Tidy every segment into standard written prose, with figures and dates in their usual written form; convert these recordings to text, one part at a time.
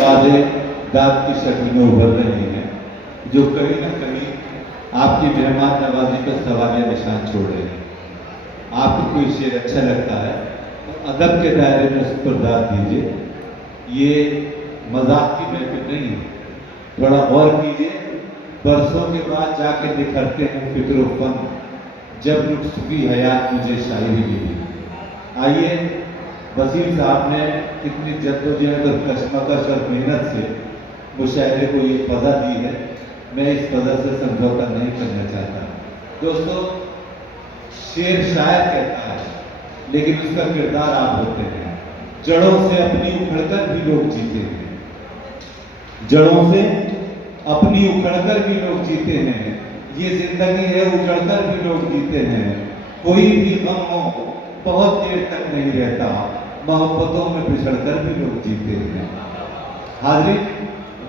वादे दाद की शक्ल में उभर रही हैं, जो कहीं ना कहीं आपकी मेहमान नवाजी पर सवालिया निशान छोड़ रहे हैं। आपको कोई शेर अच्छा लगता है तो अदब के दायरे में उस पर दाद दीजिए। ये मजाक की महफिल नहीं है, थोड़ा गौर कीजिए। बरसों के बाद जाके निखरते हैं फिक्र फन, जब लुट चुकी हयात मुझे शायरी मिली। आइए, वसीम साहब ने कितनी जद्दोजहद और कशमकश और मेहनत से मुशायरे को ये फजा दी है, मैं इस फजा से समझौता नहीं करना चाहता। दोस्तों, शेर शायर कहता है, लेकिन उसका किरदार आप होते हैं। जड़ों से अपनी उखड़कर भी लोग जीते हैं, जड़ों से अपनी उखड़कर भी लोग जीते हैं। ये जिंदगी है, उजड़कर भी लोग जीते हैं। कोई भी गम हो बहुत देर तक नहीं रहता, मोहब्बतों में बिछड़कर भी लोग जीते हैं। हाजिर,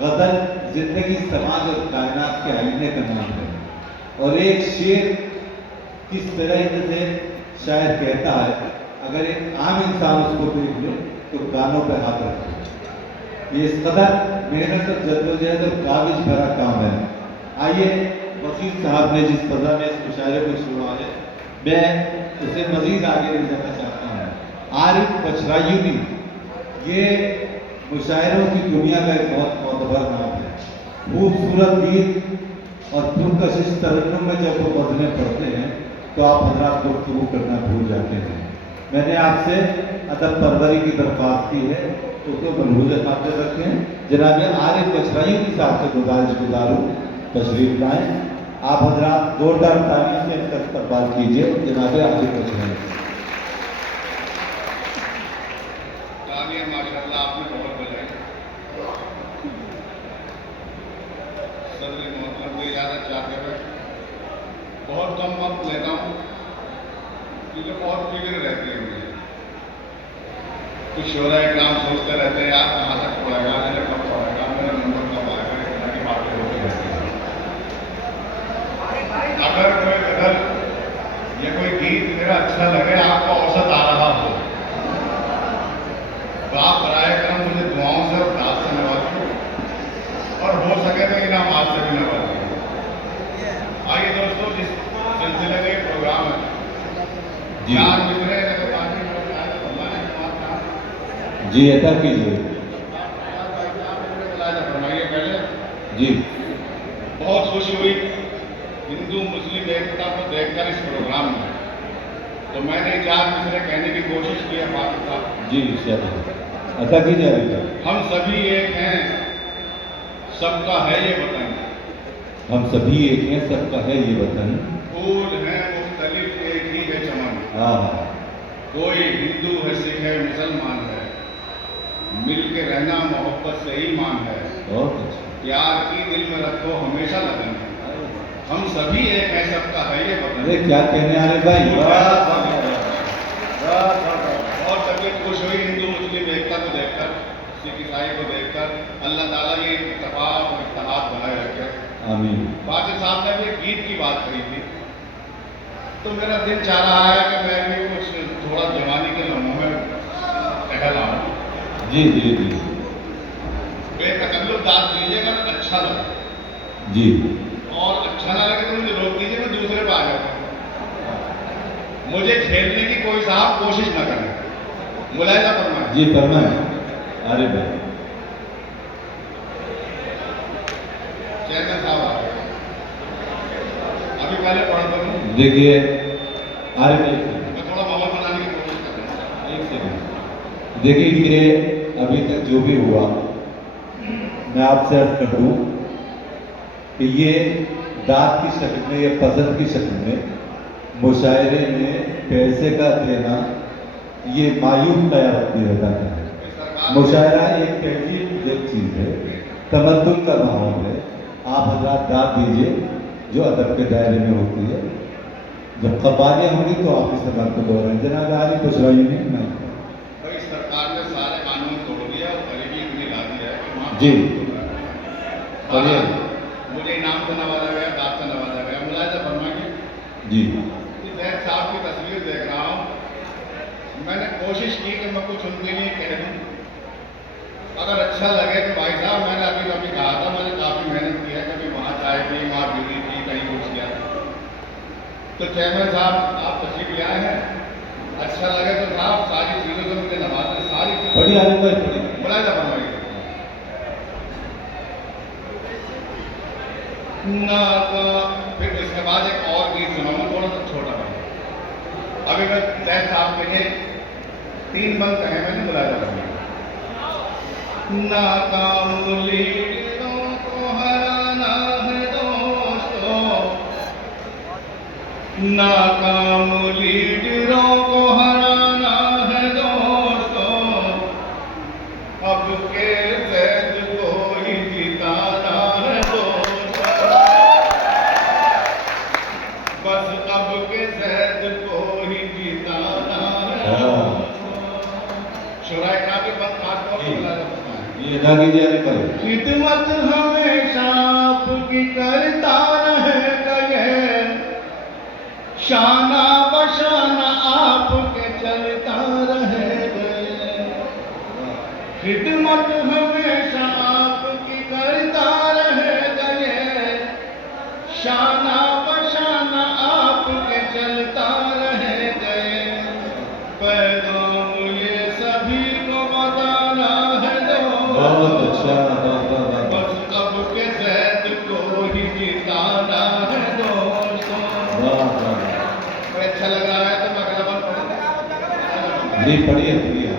गजल जिंदगी, समाज और कायनात के आईने का नाम है, और एक शेर किस तरह से शायर कहता है, अगर एक आम इंसान उसको देख ले तो कानों पर हाथ रखे। ये इस कदर मेहनत और जद्दोजहद और काबिज भरा काम है। आइए, वसीम साहब ने जिस फजा में इस मुशायरे को छोड़ा है, मैं उसे मजीद आगे ले जाना चाहता हूँ। आरिफ बशरायुनी, ये मुशायरों की दुनिया का एक बहुत मोतबर नाम है। खूबसूरत गीत और पुरकशिश तरन्नुम में जब वो गज़लें पढ़ते हैं तो आप हज़रात गुफ्तगू करना भूल जाते हैं। मैंने आपसे अदब परवरी की दरख्वास्त की है, तो उसको मलहूज़ खातिर रखें। जनाब आरिफ बशरायुनी साहब से गुजारूँ तशरीफ लाएँ। आप हज़रात जोरदार ताली से इनका इस्तकबाल कीजिए। जनाब आरिफ बशरायुनी। माशाअल्लाह, आपने बहुत बजाई। सदर मोहतरम को इजाज़त चाहते हुए बहुत कम वक्त लेता हूँ, क्योंकि बहुत फिक्र रहती है मुझे। कुछ शोरा इकराम सोचते रहते हैं, यार कहाँ तक पढ़ेगा, मेरा कब पढ़ेगा, मेरा नंबर कब आएगा, इस तरह की बातें होती रहती हैं। अगर कोई गज़ल या कोई गीत मेरा अच्छा लगे, आपका औसत आ रहा हो, तो आप बराए करम मुझे दुआओं से और दाद से नवाजिए, और हो सके तो इनामात से भी नवाजिए। आइए दोस्तों, जिस सिलसिले में प्रोग्राम है, चार मिसरे तो काफी लोग आए तो फरमाने की बात कहा जी, अदा कीजिए। फरमाइए पहले जी। बहुत खुशी हुई हिंदू मुस्लिम एकता को देखकर इस प्रोग्राम में, तो मैंने चार मिसरे कहने की कोशिश की है। पाकिस्तान जी, अदा कीजिए। हम सभी एक हैं, सबका है ये वतन। हम सभी एक हैं, सबका है ये वतन। फूल हैं मुख्तलिफ, एक ही है चमन। हाँ, कोई हिंदू है, सिख है, मुसलमान है, मिल के रहना मोहब्बत से ही मान है। बहुत अच्छा। प्यार की दिल में रखो हमेशा लगन है। हम सभी एक हैं, सबका है ये वतन। अरे क्या कहने आ रहे भाई, और तबीयत खुश हुई हिंदू मुस्लिम एकता को देखकर, सिख ईसाई को देखकर। अल्लाह ताला ये इत्तेफाक और इत्तेहाद बनाए रखे। आमीन। बाकी साहब ने भी गीत की बात कही थी, तो मेरा दिल चाह रहा है कि मैं भी कुछ थोड़ा जवानी के लम्हों में टहलाऊं। जी जी जी बेतकल्लुफ दाद दीजिएगा तो अच्छा लगे जी, और अच्छा ना लगे तो मुझे रोक दीजिए, मैं दूसरे पे आ जाऊँ। मुझे खेलने की कोई साहब कोशिश ना करें। मुलायजा फरमाएं। जी फरमाएं। अरे भाई, चेयरमैन साहब आ गए, अभी पहले पढ़ दूँ। देखिए, अरे मैं थोड़ा माहौल बनाने की कोशिश कर रहा हूँ। एक सेकंड। देखिए, ये अभी तक जो भी हुआ, मैं आपसे अर्ज कर दूं कि ये दाद की शक्ल में या पसंद की शक्ल में मुशायरे में पैसे का देना, ये मायूब कयामत रहता है। मुशायरा एक तहजीब एक चीज़ है, तमद्दुन का माहौल है। आप हज़रात दाद दीजिए जो अदब के दायरे में होती है। जब कवालियाँ होंगी तो आप इस बात को दोहराएं। जनाब आरिफ बशरायुनी नहीं। भाई, सरकार ने सारे कानून तोड़ दिया और गरीबी इतनी ला दी है कि वहाँ जी। मुझे इनाम से नवाजा गया, दाद से नवाजा गया। मुलायजा फरमाइए। जी। जैद साहब की तस्वीर देख रहा हूँ, मैंने कोशिश की कि मैं कुछ उनके लिए कह दूँ, अगर अच्छा लगे तो भाई साहब, मैंने अभी कभी कहा था, मैंने काफ़ी मेहनत की है, कभी वहाँ चाय पी, वहाँ बीड़ी पी, कहीं कुछ किया। तो चेयरमैन साहब आप तशरीफ ले आए हैं, अच्छा लगे तो साहब सारी चीज़ों को मुझे नवाज सारी बढ़िया आलू भाई, बढ़िया। मुलायजा फरमाइए। ना का फिर इसके बाद एक और गीत सुनाऊंगा, थोड़ा सा छोटा बना। अभी मैं जैन साहब के लिए 3 बंद कहे, मैंने मुलायजा फरमाइए। नाकाम लीडरों को हराना है दोस्तों, नाकाम लीडरों को हराना है दोस्तों, अब के जैद को ही जिताना है दोस्तों, बस अब के जैद को ही जिताना है दोस्तों। शुराए काफी बंद खास तौर पर मुलायजा फरमाइए। ये अदा कीजिए आलू भाई। खिदमत हमेशा आपकी करता रहेगा ये, शाना बशाना आपके चलता रहेगा ये। खिदमत हमेशा आपकी करता रहेगा ये, शाना बशाना आपके चलता रहेगा ये। पैगाम ये सभी को बताना है बहुत अच्छा, बहुत बस अब के जैद को ही जिताना है दोस्तों। कोई अच्छा लग रहा है तो मैं अगला बार पढ़ूंगा। जी पढ़िए पढ़िए।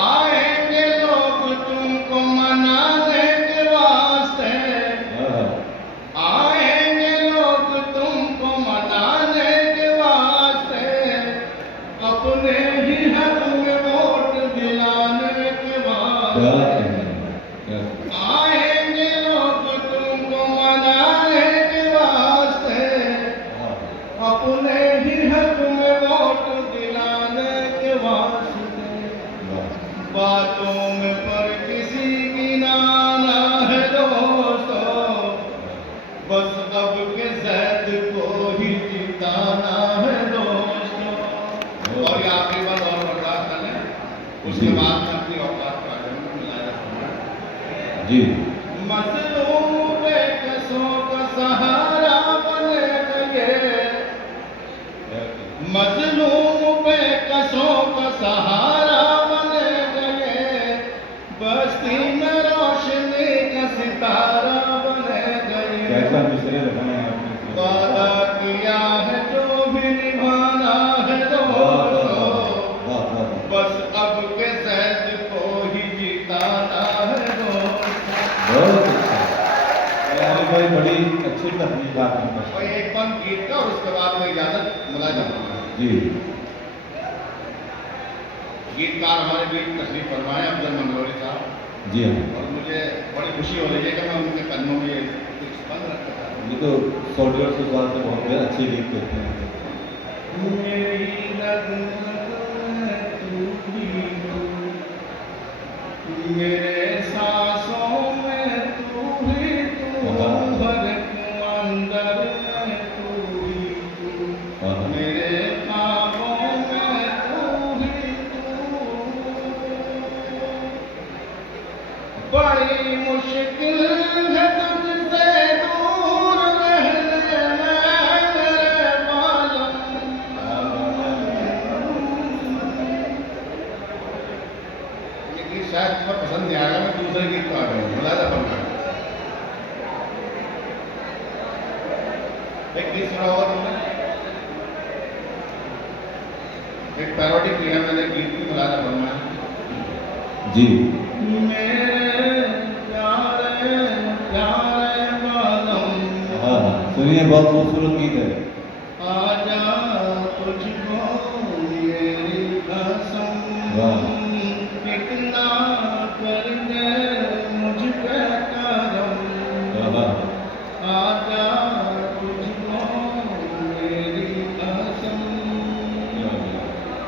आएंगे लोग तुमको मनाने के वास्ते, आएंगे लोग तुमको मनाने के वास्ते, अपने ही हक में वोट दिलाने के वास्ते। आएंगे लोग तुमको मनाने के वास्ते, अपने ही हक में वोट दिलाने के वास्ते। बातों में पर किसी की नाना है दोस्तों, बस अब के जैद को ही जिताना है दोस्तों। और ये आखिरी बात और बर्दाश्त कर लें, उसके बाद में अपनी औकात का मुलायजा फरमाएं। जी। मजलूम बेकसों का सहारा बनेगा ये, मजलूम बेकसों का सहारा बनेगा ये, बस्ती में रोशनी का सितारा बनेगा ये। कैसा मिसरे लगाए आपने? वादा किया है जो भी निभाना है दोस्तों, बस अब के जैद को ही जिताना है दोस्तों। बहुत अच्छा आलू भाई, बड़ी अच्छी तकनीक आपने और बताई। एक बंद गीत का, और उसके बाद में इजाजत मुलायजा फरमाएं। जी। गीतकार हमारे बीच तशरीफ फरमाए अफजल मंगलोरी साहब। जी हाँ। और मुझे बड़ी खुशी हो रही है कि मैं उनके कदमों में ये कुछ बंद रखता था। ये तो 100-150 साल से बहुत अच्छे गीत करते हैं। मेरी नज़र में तू ही हो, मेरे सांसों में तू ही तू, हर एक अंदर में तू ही तू, मेरे ख्वाबों में तू ही तू। बड़ी मुश्किल है तुझसे दूर रहने में मेरे मालूम। ये गीत शायद तुम्हें पसंद नहीं आएगा, मैं दूसरे गीत को आ गया हूँ, मुलायजा फरमाएं। एक गीत सुना हुआ तुमने, एक पैरोडी की है मैंने गीत की, मुलायजा फरमाएं। जी। मेरे प्यारे प्यारे बालम, हाँ सुनिए, बहुत खूबसूरत गीत है। आजा तुझको मेरी कसम, कितना कर दे मुझ पे करम, आजा तुझको मेरी कसम,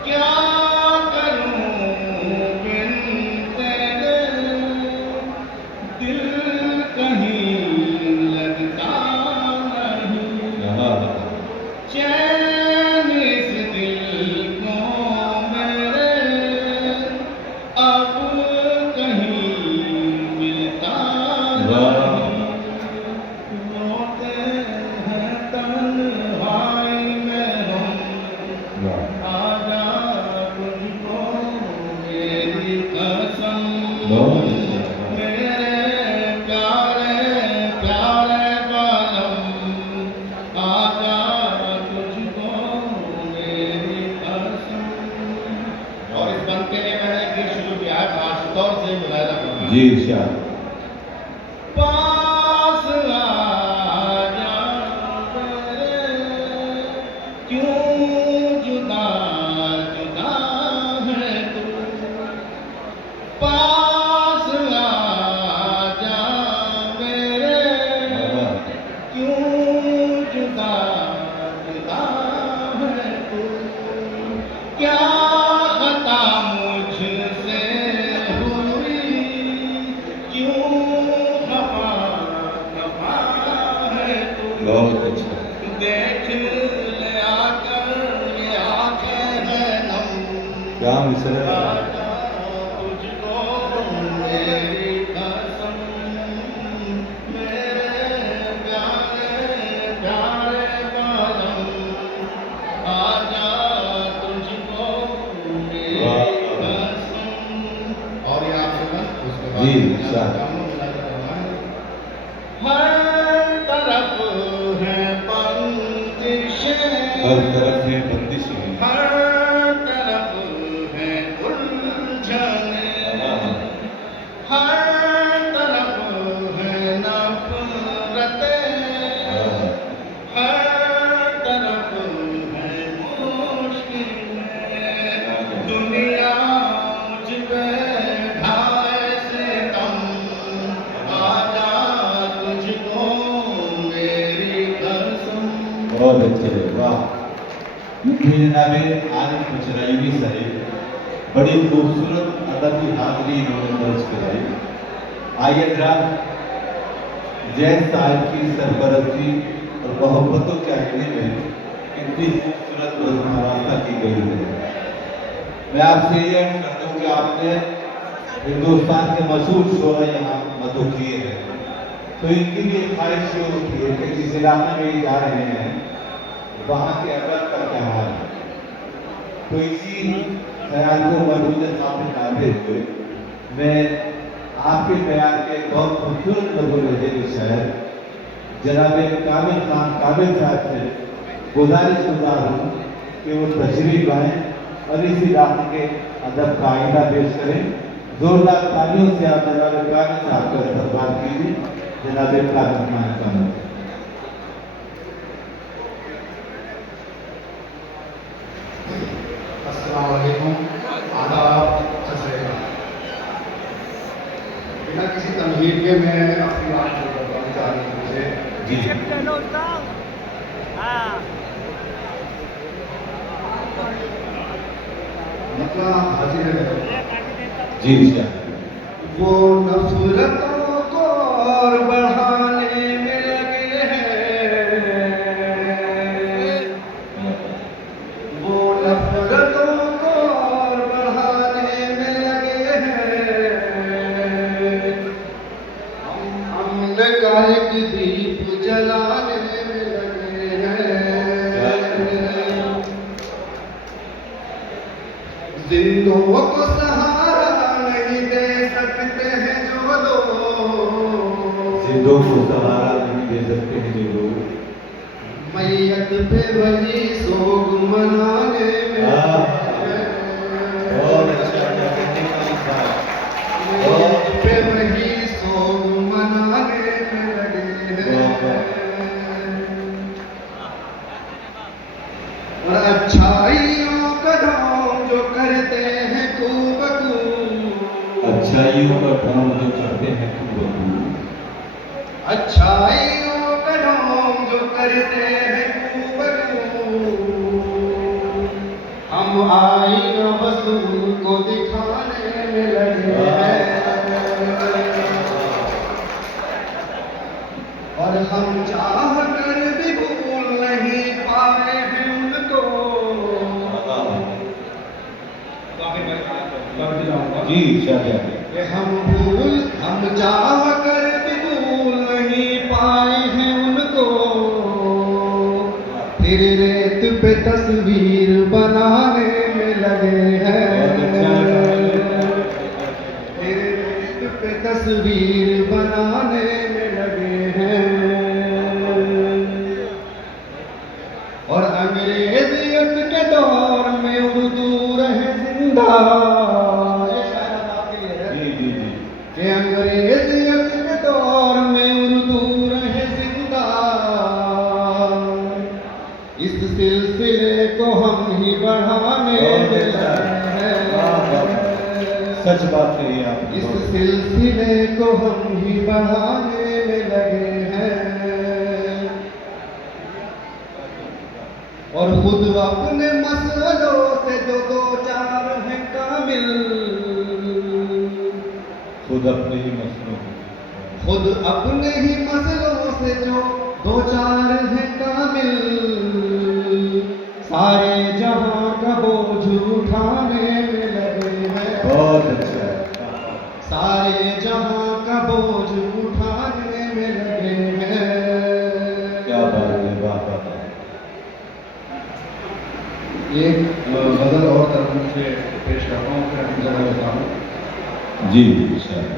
क्या करूं बिन तेरे, दिल कहीं लगता नहीं, बहुत अच्छा। मेरे प्यारे प्यारे बालम, आजा तुझको मेरी कसम। और इस बंद के लिए मैंने एक गीत शुरू किया है, खास तौर से मुलायदा करना। जी शाह। पास आजा मेरे, क्यों जुदा जुदा है तू। पास आजा मेरे, क्यों जुदा जुदा है तू। क्या खता मुझसे हुई, क्यों खफा खफा है तू। बहुत अच्छा। देख ले आकर ये आंखें हैं नम, क्या मिसरा है। आजा तुझको मेरी कसम। मेरे प्यारे प्यारे बालम, आजा तुझको मेरी कसम। और ये आपसे बस उसके बाद जी, शाह। हर तरफ है बंदिशें, हर तरफ है बंदिशें। हर तरफ है उलझने, हर तरफ है नफरतें, हर तरफ है मुश्किलें। दुनिया मुझ पे ढाए सितम, आजा तुझको मेरी कसम। बहुत अच्छे। वाह। जनाब आरिफ मुशर्रफी साहिब बड़ी खूबसूरत अदबी हाजिरी इन्होंने दर्ज कराई। आइए जरा जैद साहिब की सरपरस्ती और मोहब्बतों के आईने में इतनी खूबसूरत रस्म की गई है। मैं आपसे ये अर्ज कर दूं कि आपने हिंदुस्तान के मशहूर शोरा यहाँ मदो किए हैं, तो इनकी भी एक ख्वाहिश ये होती है कि जिस इलाके में ये जा रहे हैं वहाँ के अदब का क्या हाल है। तो इसी ख्याल को मजबूत सामने लाते हुए मैं आपके बयान के बहुत खूबसूरत मधुर लहजे के शायर जनाब कामिल खान कामिल साहब से गुजारिश गुजार हूँ कि वो तशरीफ लाएँ और इस इलाके के अदब का आईना पेश करें। जोरदार तालियों से आप जनाब कामिल साहब का इस्तकबाल कीजिए। जनाब कामिल खान कामिल। अस्सलाम वालेकुम, आदाब, सत श्री अकाल। बिना किसी तमहीद के मैं अपनी बात शुरू करता हूँ तारीफ से। जी मतलब आप हाजिर हैं। जी शाह। वो नफरतों को और बढ़ाने में लगे हैं, वो नफरतों को और बढ़ाने में लगे हैं। हमने का एक दीप जलाने में लगे हैं। जिंदों को सहारा नहीं दे सकते हैं जो लोग, जिंदों को सहारा नहीं दे सकते हैं जो लोग, मैयत पे वही सोग मनाने में हाँ। लगे हैं। बहुत अच्छा कहने का इंसान। मैयत पे वही सोग मनाने में लगे हैं। और अच्छाइयों का ढोंग जो करते हैं खूबकू, अच्छाइयों का काम जो करते हैं खूब अच्छाइयों का ढोंग जो करते हैं खूबकू, हम आईना बस उनको दिखाने में लगे हैं। और हम चाह कर भी भूल नहीं पाए हैं उनको। जी शाह। कि हम चाह कर भी भूल नहीं पाए हैं उनको। फिर रेत पे तस्वीर बनाने में लगे हैं। फिर रेत पे तस्वीर बनाने में लगे हैं और अंग्रेजियत के दौर में उर्दू रहे जिंदा। ये शायद आपके लिए है जी जी जी कि अंग्रेजियत के दौर में उर्दू रहे जिंदा। इस सिलसिले को हम ही बढ़ाने बहुत में अच्छा लगे है। वाह, वाह, हैं। सच बात कही आपने। इस सिलसिले को हम ही बढ़ाने में लगे हैं और खुद अपने मसलों से जो दो चार हैं कामिल, खुद अपने ही मसलों को खुद अपने ही मसलों से जो दो चार हैं कामिल, सारे जहां का बोझ उठाने में लगे हैं। बहुत अच्छा है। सारे जहां का बोझ उठाने में लगे हैं। क्या बात है, वाह वाह वाह। एक गजल और तरफ से पेश करता हूँ, फिर हम जरा बताऊँ। जी जी, शायद